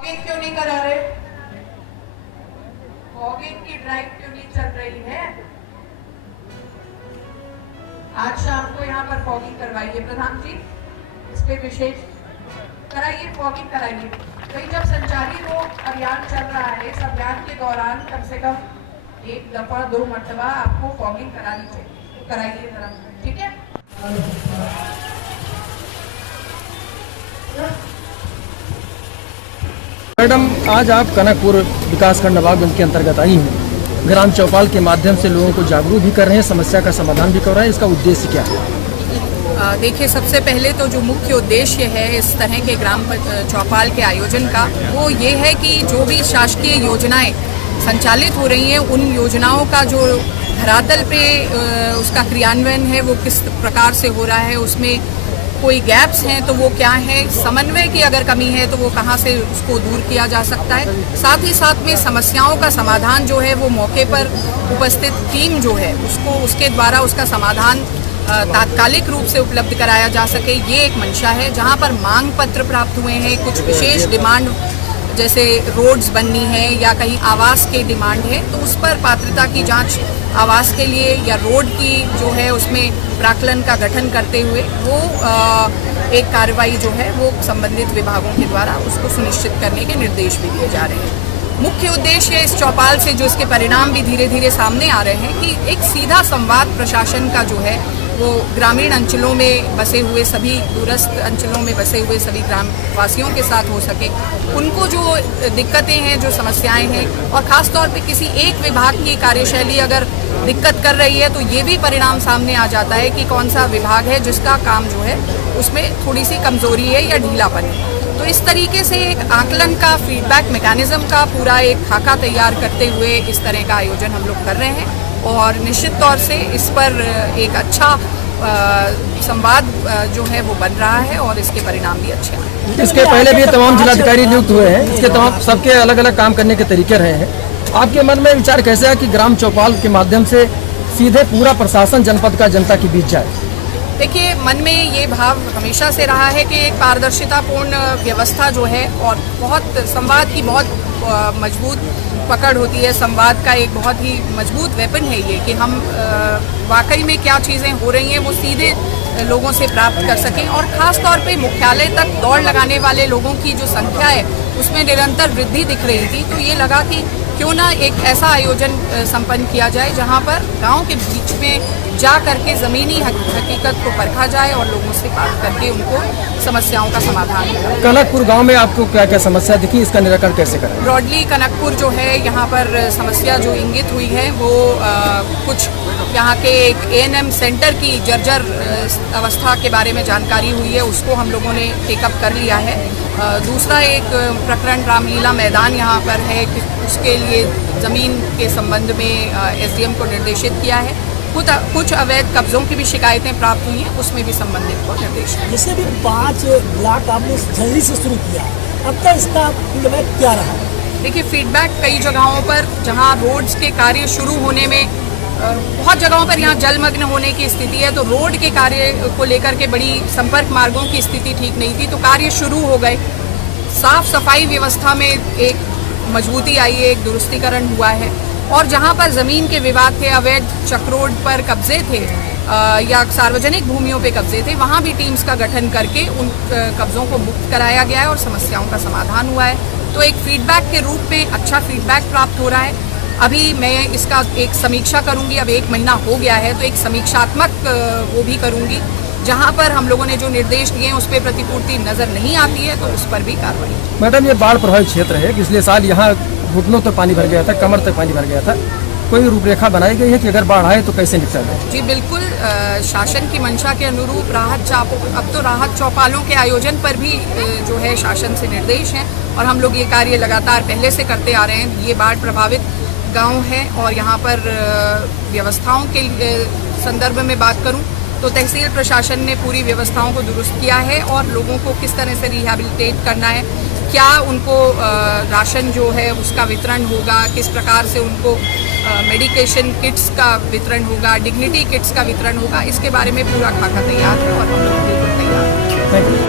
Fogging क्यों नहीं करा रहे? फॉगिंग की ड्राइव क्यों नहीं चल रही है? आज शाम को यहाँ पर फॉगिंग करवाइए प्रधान जी, इस पे विशेष कराइए, फॉगिंग कराइए। भाई जब संचारी रोग अभियान चल रहा है, इस अभियान के दौरान कम से कम 1 दफा 2 मरतबा आपको फॉगिंग करानी चाहिए, तो कराइए जरा, ठीक है? मैडम, आज आप कनकपुर विकासखंड नवाबगंज के अंतर्गत आई हैं। ग्राम चौपाल के माध्यम से लोगों को जागरूक भी कर रहे हैं, समस्या का समाधान भी कर रहे हैं। इसका उद्देश्य क्या है? देखिए, सबसे पहले तो जो मुख्य उद्देश्य है इस तरह के ग्राम चौपाल के आयोजन का, वो ये है कि जो भी शासकीय योजनाएं संचालित हो रही हैं, उन योजनाओं का जो धरातल पे उसका क्रियान्वयन है वो किस प्रकार से हो रहा है, उसमें कोई गैप्स हैं तो वो क्या है, समन्वय की अगर कमी है तो वो कहाँ से उसको दूर किया जा सकता है। साथ ही साथ में समस्याओं का समाधान जो है वो मौके पर उपस्थित टीम जो है उसके द्वारा उसका समाधान तात्कालिक रूप से उपलब्ध कराया जा सके, ये एक मंशा है। जहाँ पर मांग पत्र प्राप्त हुए हैं, कुछ विशेष डिमांड जैसे रोड्स बननी है या कहीं आवास के डिमांड है, तो उस पर पात्रता की जांच आवास के लिए या रोड की जो है उसमें प्राक्कलन का गठन करते हुए वो एक कार्रवाई जो है वो संबंधित विभागों के द्वारा उसको सुनिश्चित करने के निर्देश भी दिए जा रहे हैं। मुख्य उद्देश्य इस चौपाल से जो इसके परिणाम भी धीरे धीरे सामने आ रहे हैं कि एक सीधा संवाद प्रशासन का जो है वो ग्रामीण अंचलों में बसे हुए सभी दूरस्थ अंचलों में बसे हुए सभी ग्रामवासियों के साथ हो सके। उनको जो दिक्कतें हैं, जो समस्याएं हैं, और ख़ास तौर पे किसी एक विभाग की कार्यशैली अगर दिक्कत कर रही है तो ये भी परिणाम सामने आ जाता है कि कौन सा विभाग है जिसका काम जो है उसमें थोड़ी सी कमज़ोरी है या ढीलापन है। तो इस तरीके से एक आकलन का, फीडबैक मैकेनिज्म का पूरा एक खाका तैयार करते हुए इस तरह का आयोजन हम लोग कर रहे हैं, और निश्चित तौर से इस पर एक अच्छा संवाद जो है वो बन रहा है और इसके परिणाम भी अच्छे हैं। इसके पहले भी तमाम जिलाधिकारी नियुक्त हुए हैं, इसके तमाम सबके अलग अलग काम करने के तरीके रहे हैं। आपके मन में विचार कैसे है कि ग्राम चौपाल के माध्यम से सीधे पूरा प्रशासन जनपद का जनता के बीच जाए? देखिए, मन में ये भाव हमेशा से रहा है कि एक पारदर्शितापूर्ण व्यवस्था जो है, और बहुत संवाद की बहुत मजबूत पकड़ होती है, संवाद का एक बहुत ही मजबूत वेपन है ये, कि हम वाकई में क्या चीज़ें हो रही हैं वो सीधे लोगों से प्राप्त कर सकें। और ख़ास तौर पे मुख्यालय तक दौड़ लगाने वाले लोगों की जो संख्या है उसमें निरंतर वृद्धि दिख रही थी, तो ये लगा कि क्यों ना एक ऐसा आयोजन संपन्न किया जाए जहाँ पर गाँव के बीच में जा करके ज़मीनी हकीकत को परखा जाए और लोगों से बात करके उनको समस्याओं का समाधान मिला। कनकपुर गांव में आपको क्या क्या समस्या दिखी, इसका निराकरण कैसे करें? ब्रॉडली कनकपुर जो है, यहाँ पर समस्या जो इंगित हुई है वो कुछ यहाँ के एक ANM सेंटर की जर्जर अवस्था के बारे में जानकारी हुई है, उसको हम लोगों ने टेकअप कर लिया है। दूसरा एक प्रकरण रामलीला मैदान यहाँ पर है कि उसके लिए ज़मीन के संबंध में SDM को निर्देशित किया है। कुछ अवैध कब्जों की भी शिकायतें प्राप्त हुई हैं, उसमें भी संबंधित को निर्देश है। जैसे भी 5 ब्लॉक आपने जल्दी से शुरू किया, अब तक इसका फीडबैक क्या रहा? देखिए, फीडबैक कई जगहों पर जहां रोड्स के कार्य शुरू होने में बहुत जगहों पर यहाँ जलमग्न होने की स्थिति है, तो रोड के कार्य को लेकर के बड़ी संपर्क मार्गों की स्थिति ठीक नहीं थी, तो कार्य शुरू हो गए। साफ सफाई व्यवस्था में एक मजबूती आई है, एक दुरुस्तीकरण हुआ है, और जहाँ पर ज़मीन के विवाद थे, अवैध चक्रोड पर कब्जे थे या सार्वजनिक भूमियों पे कब्जे थे, वहाँ भी टीम्स का गठन करके उन कब्जों को मुक्त कराया गया है और समस्याओं का समाधान हुआ है। तो एक फीडबैक के रूप में अच्छा फीडबैक प्राप्त हो रहा है। अभी मैं इसका एक समीक्षा करूँगी, अब 1 महीना हो गया है, तो एक समीक्षात्मक वो भी करूँगी, जहाँ पर हम लोगों ने जो निर्देश दिए हैं उस पर प्रतिपूर्ति नज़र नहीं आती है तो उस पर भी कार्रवाई। मैडम, ये बाढ़ प्रभावित क्षेत्र है, पिछले साल यहाँ घुटनों तक पानी भर गया था, कमर तक पानी भर गया था। कोई रूपरेखा बनाई गई है कि अगर बाढ़ आए तो कैसे निपटा जाए? जी बिल्कुल, शासन की मंशा के अनुरूप अब तो राहत चौपालों के आयोजन पर भी जो है शासन से निर्देश हैं, और हम लोग ये कार्य लगातार पहले से करते आ रहे हैं। ये बाढ़ प्रभावित गांव है, और यहाँ पर व्यवस्थाओं के संदर्भ में बात करूँ तो तहसील प्रशासन ने पूरी व्यवस्थाओं को दुरुस्त किया है, और लोगों को किस तरह से रिहैबिलिटेट करना है, क्या उनको राशन जो है उसका वितरण होगा, किस प्रकार से उनको मेडिकेशन किट्स का वितरण होगा, डिग्निटी किट्स का वितरण होगा, इसके बारे में पूरा खाका तैयार है और हम लोग बिल्कुल तैयार हैं।